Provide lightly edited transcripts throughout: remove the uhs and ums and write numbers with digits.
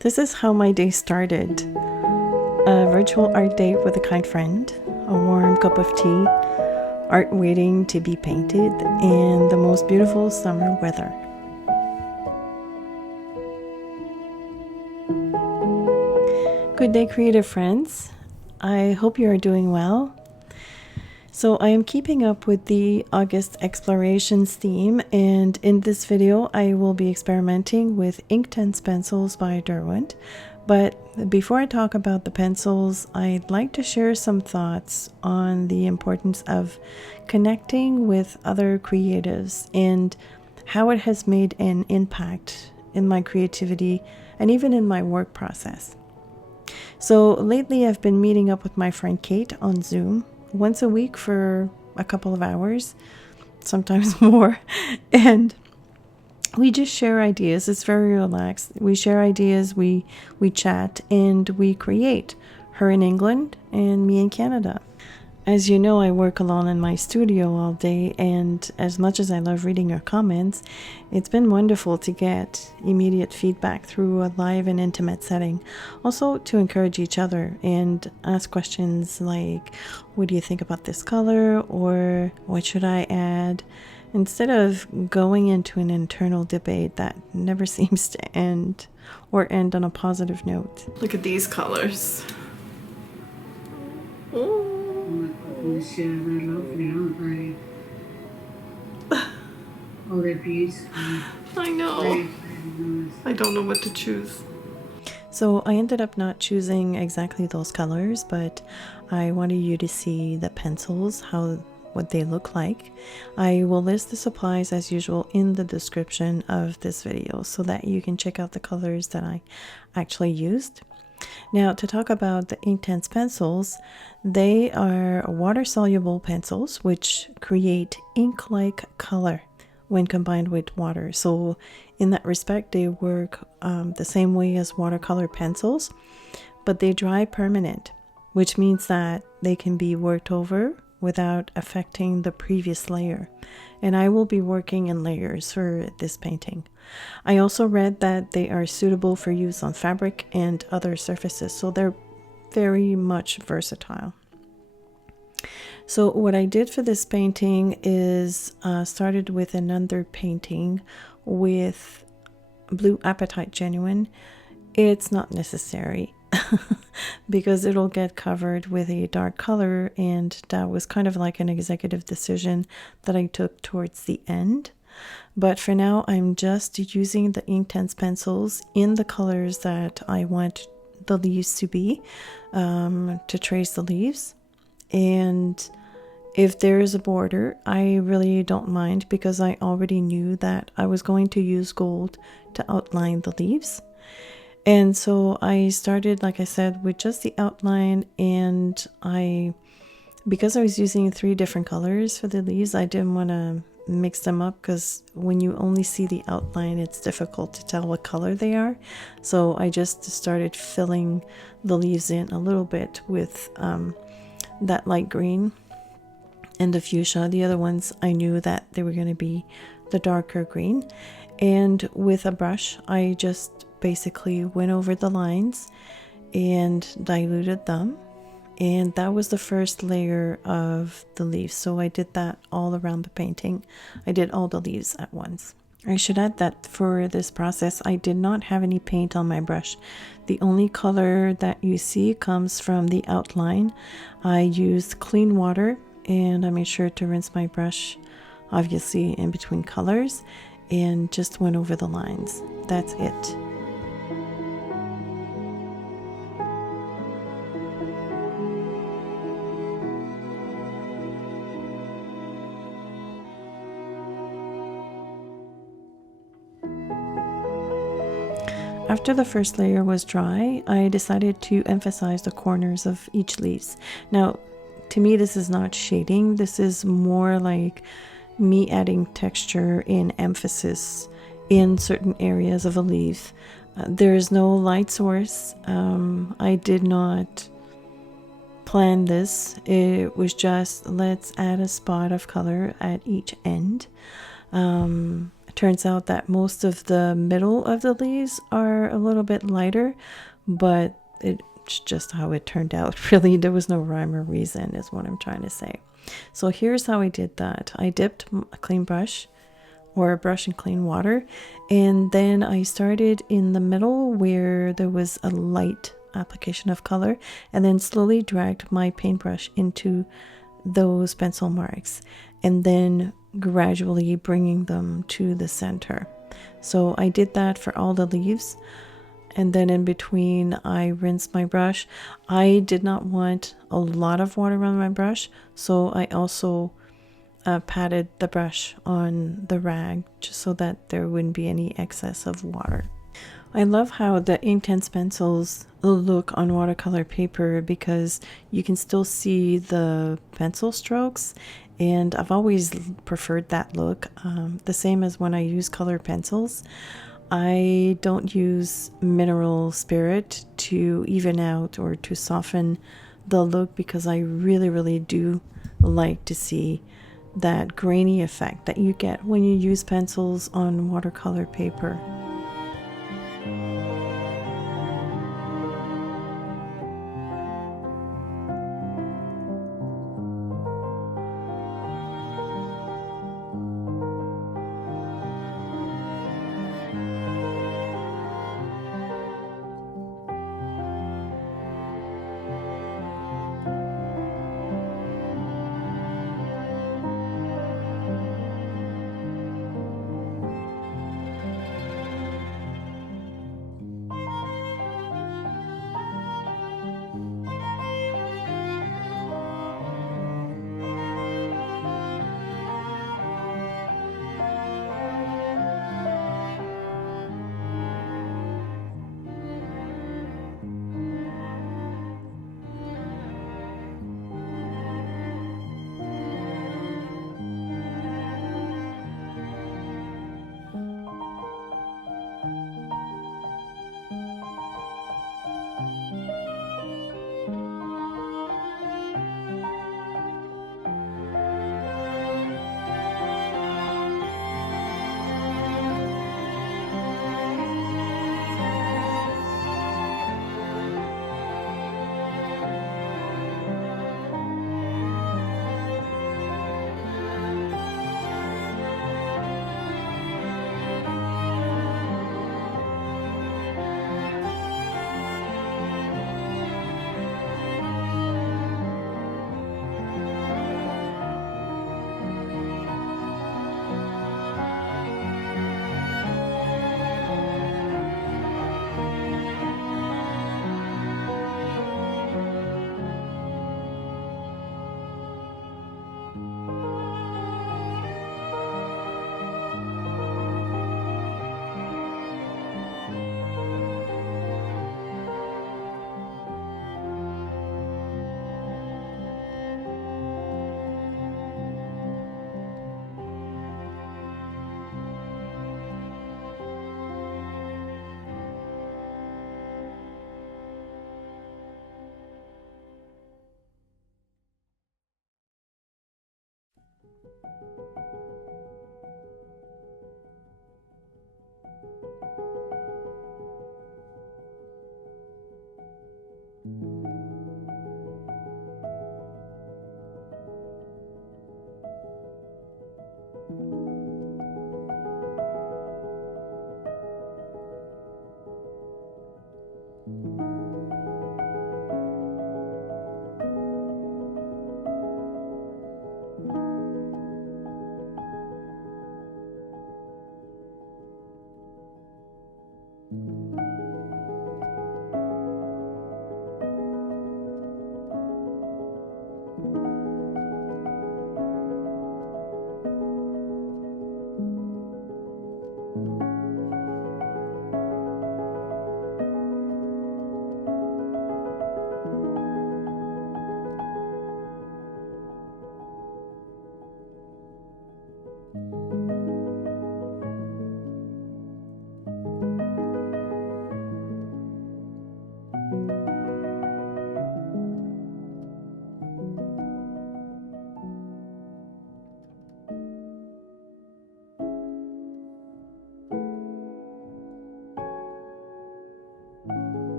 This is how my day started. A virtual art date with a kind friend, a warm cup of tea, art waiting to be painted, and the most beautiful summer weather. Good day, creative friends. I hope you are doing well. So I am keeping up with the August explorations theme, and in this video I will be experimenting with Inktense pencils by Derwent. But before I talk about the pencils, I'd like to share some thoughts on the importance of connecting with other creatives and how it has made an impact in my creativity and even in my work process. So lately I've been meeting up with my friend Kate on Zoom once a week for a couple of hours, sometimes more, and we just share ideas. It's very relaxed. We share ideas, we chat, and we create. Her in England and me in Canada. As you know, I work alone in my studio all day, and as much as I love reading your comments, it's been wonderful to get immediate feedback through a live and intimate setting. Also to encourage each other and ask questions like, what do you think about this color? Or what should I add? Instead of going into an internal debate that never seems to end or end on a positive note. Look at these colors. Oh. Yeah, they're lovely, aren't they? Oh, they're beautiful. I know. Very, very nice. I don't know what to choose. So I ended up not choosing exactly those colors, but I wanted you to see the pencils, what they look like. I will list the supplies as usual in the description of this video so that you can check out the colors that I actually used. Now, to talk about the Inktense pencils, they are water-soluble pencils which create ink-like color when combined with water. So in that respect, they work the same way as watercolor pencils, but they dry permanent, which means that they can be worked over without affecting the previous layer. And I will be working in layers for this painting. I also read that they are suitable for use on fabric and other surfaces, so they're very much versatile. So what I did for this painting is started with another painting with blue apatite genuine. It's not necessary because it'll get covered with a dark color, and that was kind of like an executive decision that I took towards the end. But for now, I'm just using the Inktense pencils in the colors that I want the leaves to be, to trace the leaves. And if there is a border, I really don't mind because I already knew that I was going to use gold to outline the leaves. And so I started, like I said, with just the outline, and because I was using 3 different colors for the leaves, I didn't want to mix them up because when you only see the outline, it's difficult to tell what color they are. So I just started filling the leaves in a little bit with that light green and the fuchsia. The other ones, I knew that they were going to be the darker green. And with a brush, I just basically went over the lines and diluted them. And that was the first layer of the leaves. So I did that all around the painting. I did all the leaves at once. I should add that for this process, I did not have any paint on my brush. The only color that you see comes from the outline. I used clean water, and I made sure to rinse my brush, obviously in between colors, and just went over the lines. That's it. After the first layer was dry, I decided to emphasize the corners of each leaf. Now, to me, this is not shading. This is more like me adding texture and emphasis in certain areas of a leaf. There is no light source. I did not plan this. It was just, let's add a spot of color at each end. Turns out that most of the middle of the leaves are a little bit lighter, but it's just how it turned out. Really, there was no rhyme or reason is what I'm trying to say. So here's how I did that. I dipped a clean brush or a brush in clean water, and then I started in the middle where there was a light application of color, and then slowly dragged my paintbrush into those pencil marks, and then gradually bringing them to the center. So I did that for all the leaves, and then in between I rinsed my brush. I did not want a lot of water on my brush, so I also patted the brush on the rag just so that there wouldn't be any excess of water. I love how the Inktense pencils look on watercolor paper because you can still see the pencil strokes, and I've always preferred that look. The same as when I use colored pencils. I don't use mineral spirit to even out or to soften the look because I really do like to see that grainy effect that you get when you use pencils on watercolor paper.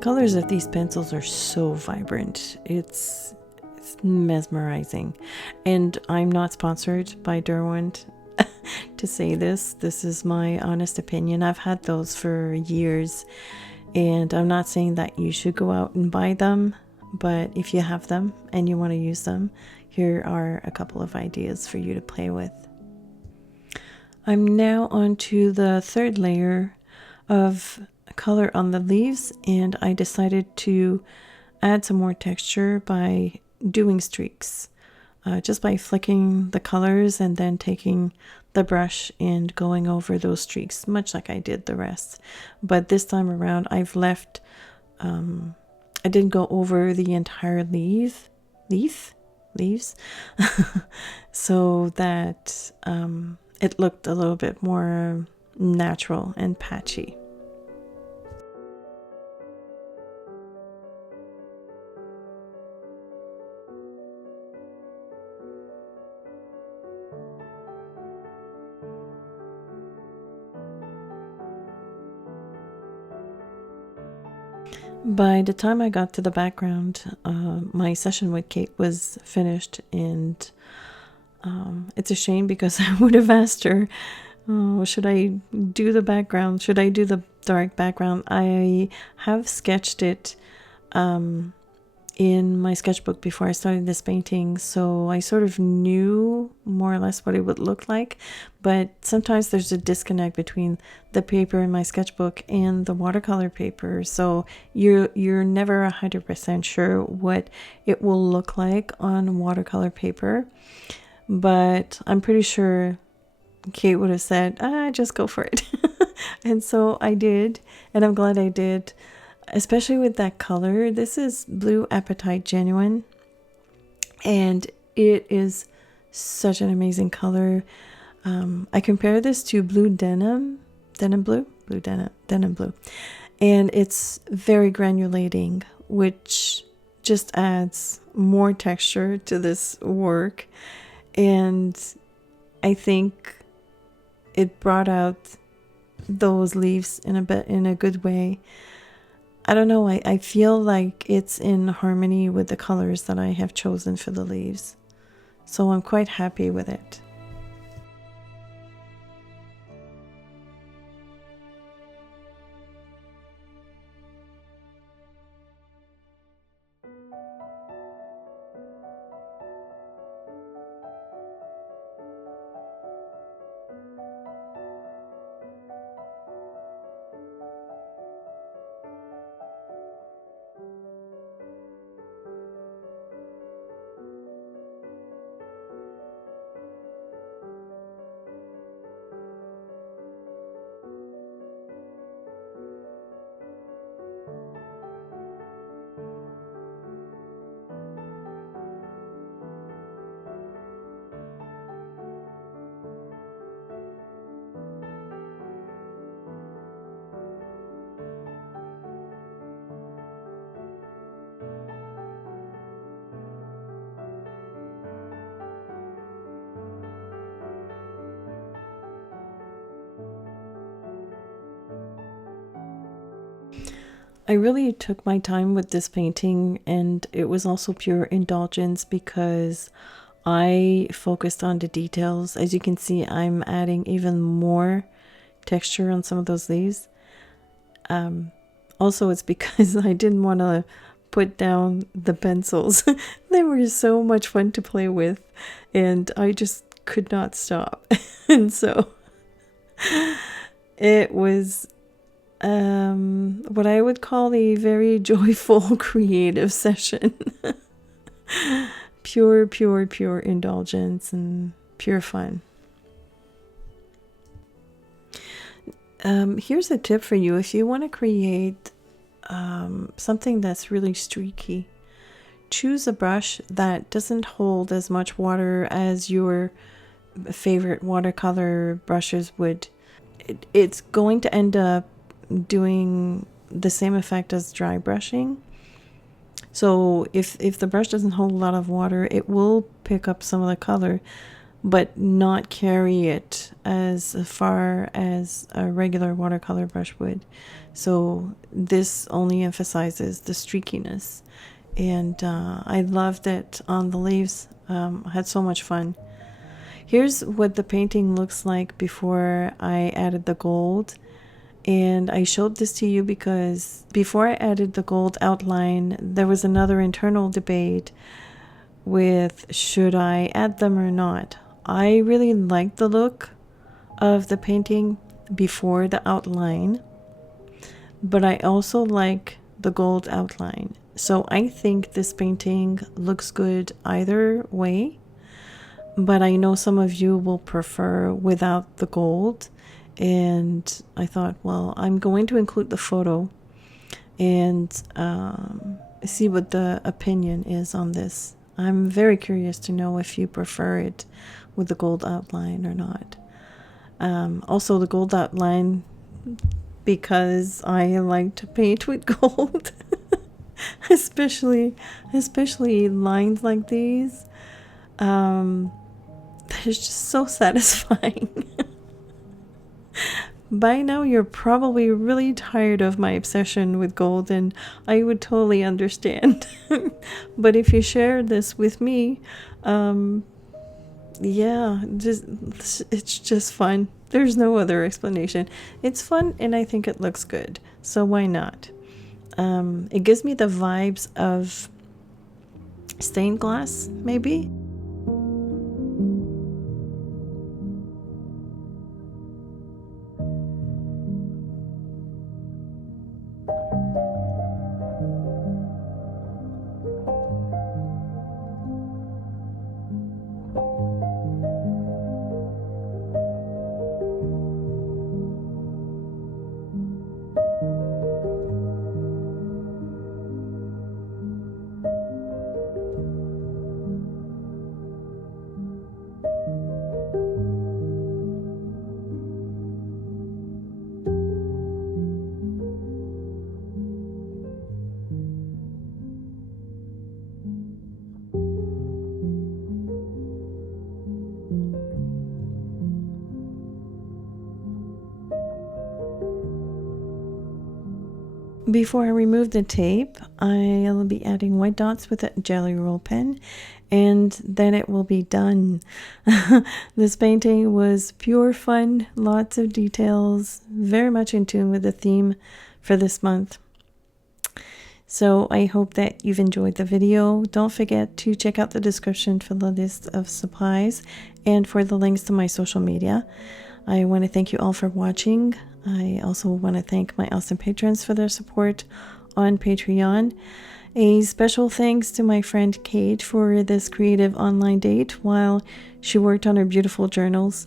The colors of these pencils are so vibrant. It's mesmerizing. And I'm not sponsored by Derwent to say this. This is my honest opinion. I've had those for years, and I'm not saying that you should go out and buy them, but if you have them and you want to use them, here are a couple of ideas for you to play with. I'm now on to the third layer of color on the leaves, and I decided to add some more texture by doing streaks, just by flicking the colors and then taking the brush and going over those streaks, much like I did the rest. But this time around I've left, I didn't go over the entire leaves so that it looked a little bit more natural and patchy. By the time I got to the background, my session with Kate was finished, and it's a shame because I would have asked her, oh, should I do the background? Should I do the dark background? I have sketched it in my sketchbook before I started this painting, so I sort of knew more or less what it would look like, but sometimes there's a disconnect between the paper in my sketchbook and the watercolor paper, so you're never 100% sure what it will look like on watercolor paper. But I'm pretty sure Kate would have said, just go for it. And so I did, and I'm glad I did. Especially with that color. This is blue apatite genuine, and it is such an amazing color. I compare this to blue denim blue, and it's very granulating, which just adds more texture to this work, and I think it brought out those leaves in a good way. I don't know, I feel like it's in harmony with the colors that I have chosen for the leaves. So I'm quite happy with it. I really took my time with this painting, and it was also pure indulgence because I focused on the details. As you can see, I'm adding even more texture on some of those leaves. Also, it's because I didn't want to put down the pencils. They were so much fun to play with, and I just could not stop. And so it was what I would call a very joyful creative session. Pure indulgence and pure fun. Here's a tip for you. If you want to create something that's really streaky, choose a brush that doesn't hold as much water as your favorite watercolor brushes would. It's going to end up doing the same effect as dry brushing. So if the brush doesn't hold a lot of water, it will pick up some of the color, but not carry it as far as a regular watercolor brush would. So this only emphasizes the streakiness. And I loved it on the leaves. I had so much fun. Here's what the painting looks like before I added the gold. And I showed this to you because before I added the gold outline, there was another internal debate with should I add them or not. I really liked the look of the painting before the outline, but I also like the gold outline. So I think this painting looks good either way, but I know some of you will prefer without the gold. And I thought, well, I'm going to include the photo and see what the opinion is on this. I'm very curious to know if you prefer it with the gold outline or not. Also, the gold outline, because I like to paint with gold, especially lines like these. It's just so satisfying. By now you're probably really tired of my obsession with gold, and I would totally understand. But if you share this with me, yeah, it's just fun. There's no other explanation. It's fun and I think it looks good. So why not? It gives me the vibes of stained glass, maybe. Before I remove the tape, I'll be adding white dots with a jelly roll pen, and then it will be done. This painting was pure fun, lots of details, very much in tune with the theme for this month. So I hope that you've enjoyed the video. Don't forget to check out the description for the list of supplies and for the links to my social media. I want to thank you all for watching. I also want to thank my awesome patrons for their support on Patreon. A special thanks to my friend Kate for this creative online date while she worked on her beautiful journals.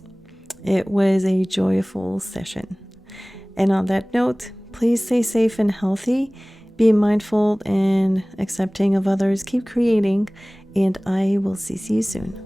It was a joyful session. And on that note, please stay safe and healthy. Be mindful and accepting of others. Keep creating, and I will see you soon.